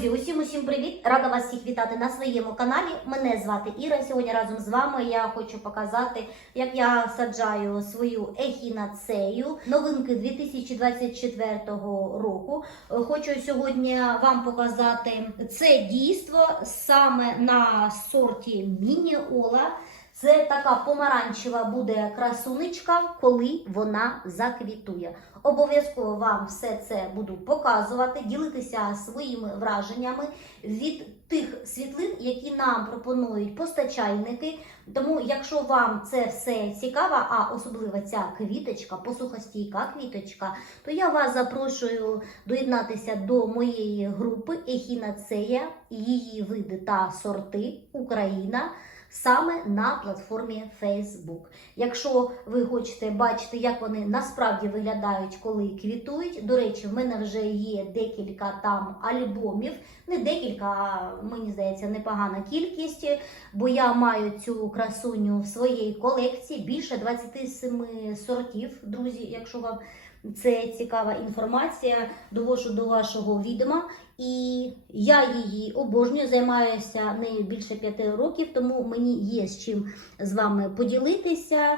Друзі, усім усім привіт! Рада вас всіх вітати на своєму каналі. Мене звати Іра. Сьогодні разом з вами я хочу показати, як я саджаю свою ехінацею новинки 2024 року. Хочу сьогодні вам показати це дійство саме на сорті Міні-Ола. Це така помаранчева буде красунечка, коли вона заквітує. Обов'язково вам все це буду показувати, ділитися своїми враженнями від тих світлин, які нам пропонують постачальники. Тому, якщо вам це все цікаво, а особливо ця квіточка, посухостійка квіточка, то я вас запрошую доєднатися до моєї групи Ехінацея, її види та сорти Україна саме на платформі Facebook. Якщо ви хочете бачити, як вони насправді виглядають, коли квітують. До речі, в мене вже є декілька там альбомів. Не декілька, а, мені здається, непогана кількість, бо я маю цю красуню в своїй колекції більше 27 сортів, друзі, якщо вам. Це цікава інформація, довожу до вашого відома. І я її обожнюю, займаюся нею більше п'яти років, тому мені є з чим з вами поділитися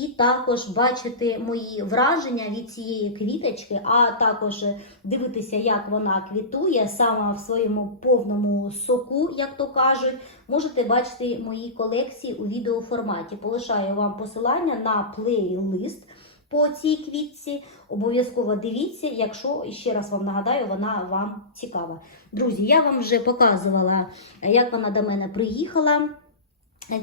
і також бачити мої враження від цієї квіточки, а також дивитися, як вона квітує саме в своєму повному соку, як то кажуть. Можете бачити мої колекції у відеоформаті. Полишаю вам посилання на плейлист по цій квітці. Обов'язково дивіться, якщо ще раз вам нагадаю, вона вам цікава. Друзі, я вам вже показувала, як вона до мене приїхала.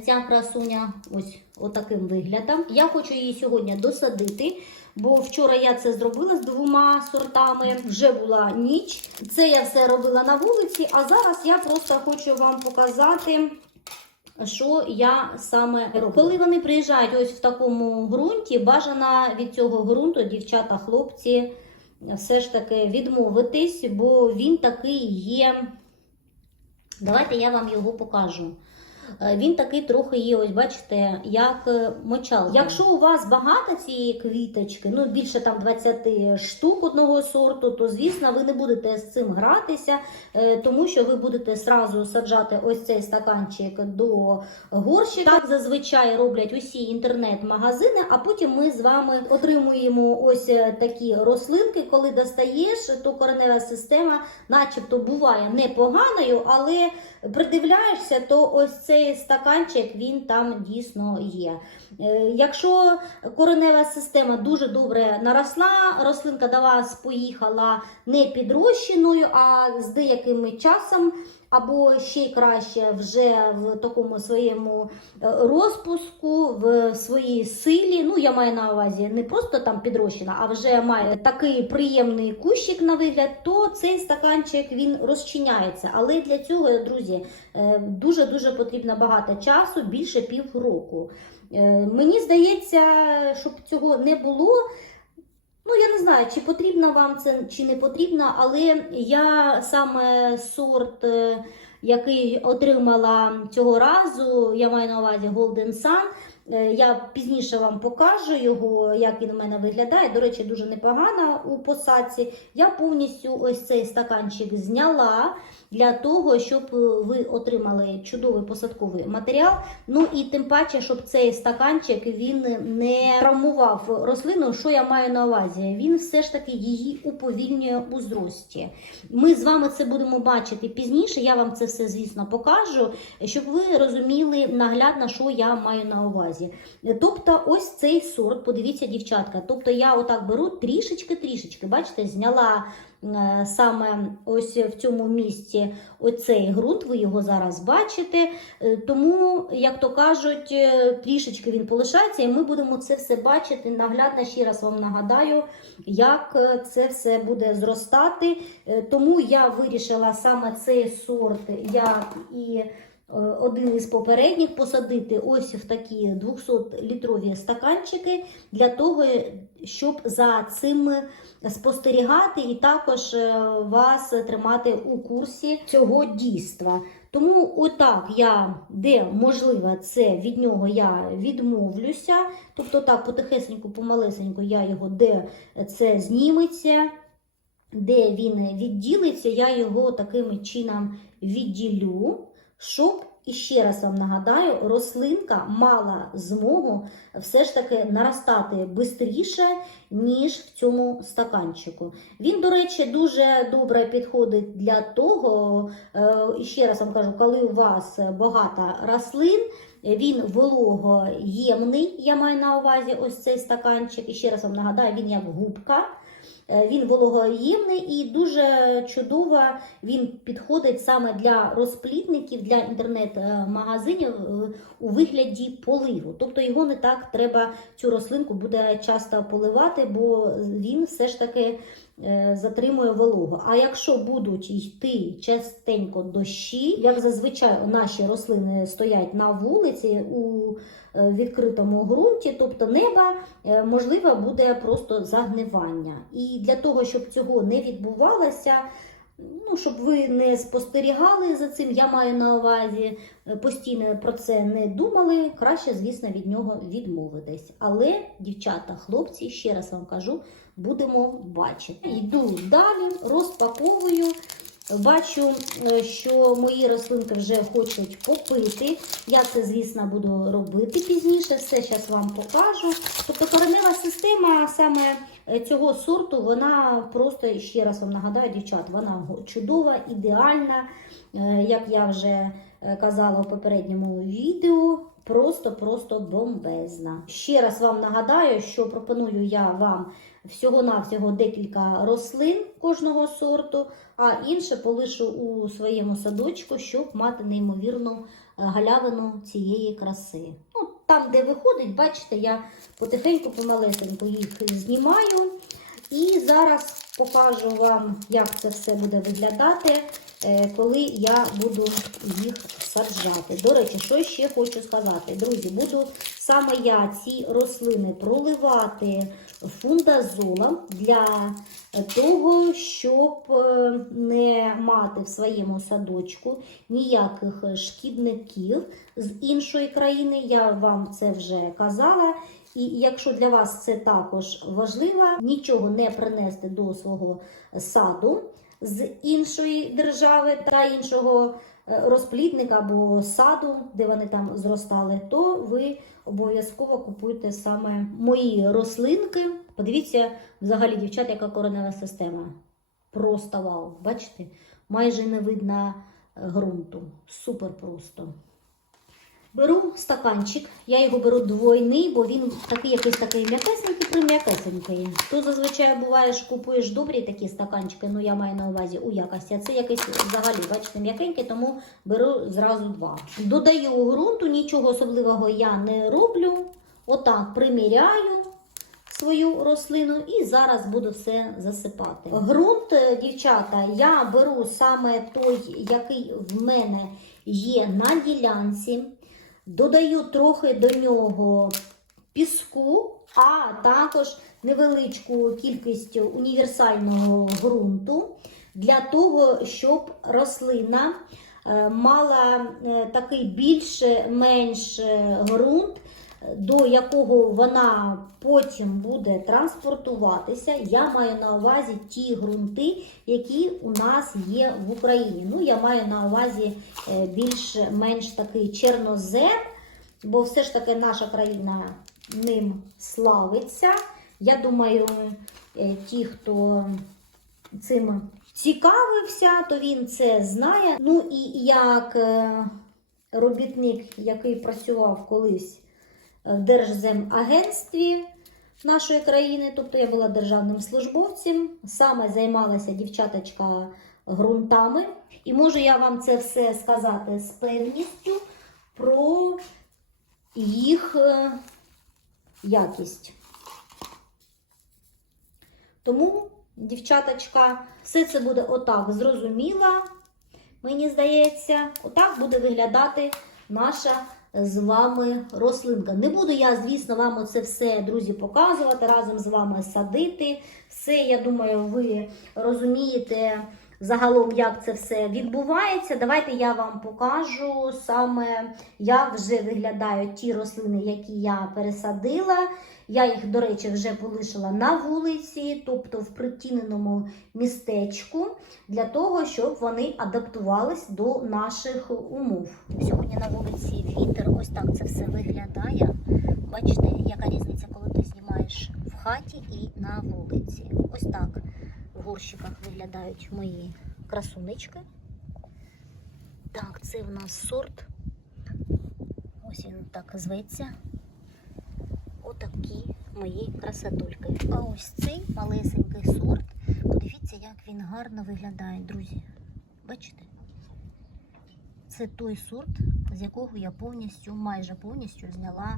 Ця красуня ось отаким виглядом. Я хочу її сьогодні досадити, бо вчора я це зробила з двома сортами. Вже була ніч. Це я все робила на вулиці, а зараз я просто хочу вам показати. Що я саме роблю. Коли вони приїжджають ось в такому ґрунті, бажано від цього ґрунту, дівчата, хлопці, все ж таки відмовитись, бо він такий є. Давайте я вам його покажу. Е, Він такий трохи є, ось бачите, як е, мочалка. Якщо у вас багато цієї квіточки, ну більше там 20 штук одного сорту, то звісно ви не будете з цим гратися, е, тому що ви будете сразу саджати ось цей стаканчик до горщика. Так зазвичай роблять усі інтернет-магазини, а потім ми з вами отримуємо ось такі рослинки. Коли достаєш, то коренева система, начебто, буває непоганою, але придивляєшся, то ось цей стаканчик він там дійсно є. Е, Якщо коренева система дуже добре наросла, рослинка до вас поїхала не підрощеною, а з деяким часом. Або ще й краще вже в такому своєму е, розпуску, в своїй силі. Ну, я маю на увазі не просто там підрощена, а вже має такий приємний кущик на вигляд, то цей стаканчик він розчиняється. Але для цього, друзі, е, дуже-дуже потрібно багато часу, більше півроку. Е, Мені здається, щоб цього не було. Ну, я не знаю, чи потрібно вам це, чи не потрібно, але я саме сорт, е, який отримала цього разу, я маю на увазі Golden Sun. Е, Я пізніше вам покажу його, як він у мене виглядає. До речі, дуже непогано у посадці. Я повністю ось цей стаканчик зняла для того, щоб е, ви отримали чудовий посадковий матеріал. Ну і тим паче, щоб цей стаканчик він не травмував рослину. Що я маю на увазі? Він все ж таки її уповільнює у зрості. Ми з вами це будемо бачити пізніше. Я вам це все, звісно, покажу, щоб ви розуміли наглядно, що я маю на увазі. Тобто, ось цей сорт, подивіться, дівчатка. Тобто, я отак беру трішечки-трішечки, бачите, зняла. е, Саме ось в цьому місці оцей ґрунт, ви його зараз бачите. Е, Тому, як то кажуть, е, трішечки він полишається, і ми будемо це все бачити наглядно. Ще раз вам нагадаю, як це все буде зростати. Тому я вирішила саме цей сорт, як і один із попередніх посадити ось в такі 200-літрові стаканчики для того, щоб за цим спостерігати і також е, вас тримати у курсі цього дійства. Тому отак я, де можливо, це від нього я відмовлюся. Тобто так, потихесеньку, помалесеньку я його, де це зніметься. де він відділиться, я його таким чином відділю, щоб, і ще раз вам нагадаю, рослинка мала змогу все ж таки наростати швидше, ніж в цьому стаканчику. Він, до речі, дуже добре підходить для того, е, і ще раз вам кажу, коли у вас багато рослин, він вологоємний, я маю на увазі ось цей стаканчик. І ще раз вам нагадаю, він як губка. Е, Він вологоємний і дуже чудово він підходить саме для розплітників, для інтернет-магазинів е, у вигляді поливу. Тобто його не так треба цю рослинку буде часто поливати, бо він все ж таки затримує вологу. А якщо будуть йти частенько дощі, як зазвичай наші рослини стоять на вулиці у е, відкритому ґрунті, тобто неба, можливе можливо, буде просто загнивання. І для того, щоб цього не відбувалося, ну, щоб ви не спостерігали за цим, я маю на увазі, е, постійно про це не думали, краще, звісно, від нього відмовитись. Але, дівчата, хлопці, ще раз вам кажу, будемо бачити. Йду далі, розпаковую. Бачу, е, що мої рослинки вже хочуть попити. Я це, звісно, буду робити пізніше, все зараз вам покажу. Тобто коренева система саме цього сорту, вона просто, ще раз вам нагадаю, дівчат, вона чудова, ідеальна. Е, Як я вже е, казала у попередньому відео, просто-просто бомбезна. Ще раз вам нагадаю, що пропоную я вам всього-навсього декілька рослин кожного сорту, а інше полишу у своєму садочку, щоб мати неймовірну е, галявину цієї краси. Ну, там, де виходить, бачите, я потихеньку, помалесеньку їх знімаю. І зараз покажу вам, як це все буде виглядати, коли я буду їх саджати. До речі, що ще хочу сказати, друзі, буду саме я ці рослини проливати фундазолом для того, щоб е, не мати в своєму садочку ніяких шкідників з іншої країни. Я вам це вже казала. І якщо для вас це також важливо, нічого не принести до свого саду з іншої держави та іншого е, розплідника або саду, де вони там зростали, то ви обов'язково купуйте саме мої рослинки. Подивіться, взагалі, дівчат, яка коренева система. Просто вау. Бачите? Майже не видно ґрунту. Супер просто. Беру стаканчик, я його беру двойний, бо він такий якийсь такий м'якесенький, прим'якесенький. То зазвичай буває, що купуєш добрі такі стаканчики, ну я маю на увазі у якості. А це якийсь взагалі, бачите, м'якенький, тому беру зразу два. Додаю ґрунту, нічого особливого я не роблю. Отак приміряю свою рослину і зараз буду все засипати. Грунт, е, дівчата, я беру саме той, який в мене є на ділянці. Додаю трохи до нього піску, а також невеличку кількість універсального ґрунту для того, щоб рослина е, мала е, такий більш-менш ґрунт, до якого вона потім буде транспортуватися. Я маю на увазі ті ґрунти, які у нас є в Україні. Ну, я маю на увазі е, більш-менш такий чорнозем, бо все ж таки наша країна ним славиться. Я думаю, е, ті, хто цим цікавився, то він це знає. Ну і як е, робітник, який працював колись в Держземагентстві нашої країни, тобто я була державним службовцем, саме займалася дівчаточка ґрунтами. І можу я вам це все сказати з певністю про їх е, якість. Тому, дівчаточка, все це буде отак зрозуміло, мені здається, отак буде виглядати наша з вами рослинка. Не буду я, звісно, вам оце все, друзі, показувати, разом з вами садити. Все, я думаю, ви розумієте, загалом, як це все відбувається, давайте я вам покажу саме, як вже виглядають ті рослини, які я пересадила. Я їх, до речі, вже полишила на вулиці, тобто в притіненому містечку, для того, щоб вони адаптувались до наших умов. Сьогодні на вулиці вітер, ось так це все виглядає. Бачите, яка різниця, коли ти знімаєш в хаті і на вулиці. Ось так горщиках виглядають мої красунички. Так, це в нас сорт. Ось він так зветься. Отакі мої красотульки. А ось цей малесенький сорт. Подивіться, як він гарно виглядає, друзі. Бачите? Це той сорт, з якого я повністю, майже повністю зняла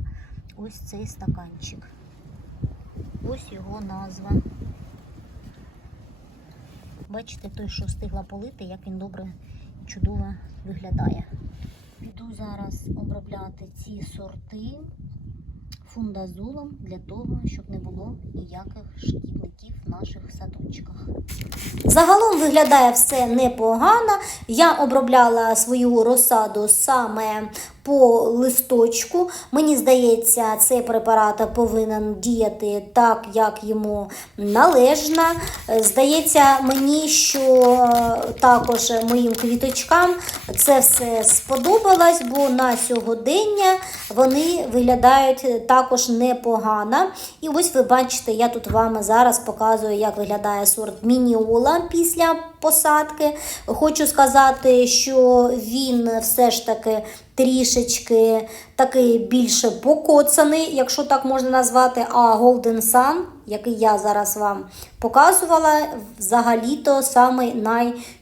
ось цей стаканчик. Ось його назва. Бачите, той, що встигла полити, як він добре і чудово виглядає. Піду зараз обробляти ці сорти фундазолом для того, щоб не було ніяких шкідників в наших садочках. Загалом виглядає все непогано. Я обробляла свою розсаду саме по листочку. Мені здається, цей препарат повинен діяти так, як йому належно. Здається мені, що також моїм квіточкам це все сподобалось, бо на сьогодення вони виглядають також непогано. І ось ви бачите, я тут вам зараз показую, як виглядає сорт Мініола після посадки. Хочу сказати, що він все ж таки трішечки такий більше покоцаний, якщо так можна назвати. А Golden Sun, який я зараз вам показувала, взагалі-то самий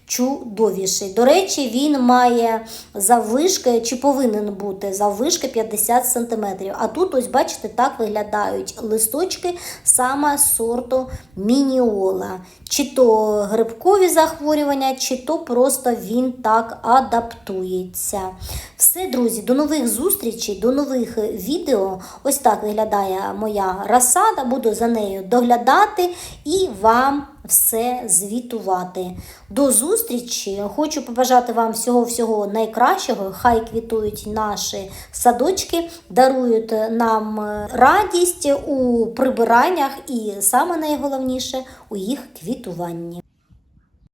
найчудовіший. До речі, він має заввишки, чи повинен бути заввишки 50 см. А тут, ось бачите, так виглядають листочки саме сорту Мініола. Чи то грибкові захворювання, чи то просто він так адаптується. Все, друзі, до нових зустрічей, до нових відео. Ось так виглядає моя розсада. Буду за нею доглядати і вам все звітувати. До зустрічі! Хочу побажати вам всього-всього найкращого. Хай квітують наші садочки, дарують нам радість у прибираннях і саме найголовніше у їх квітуванні.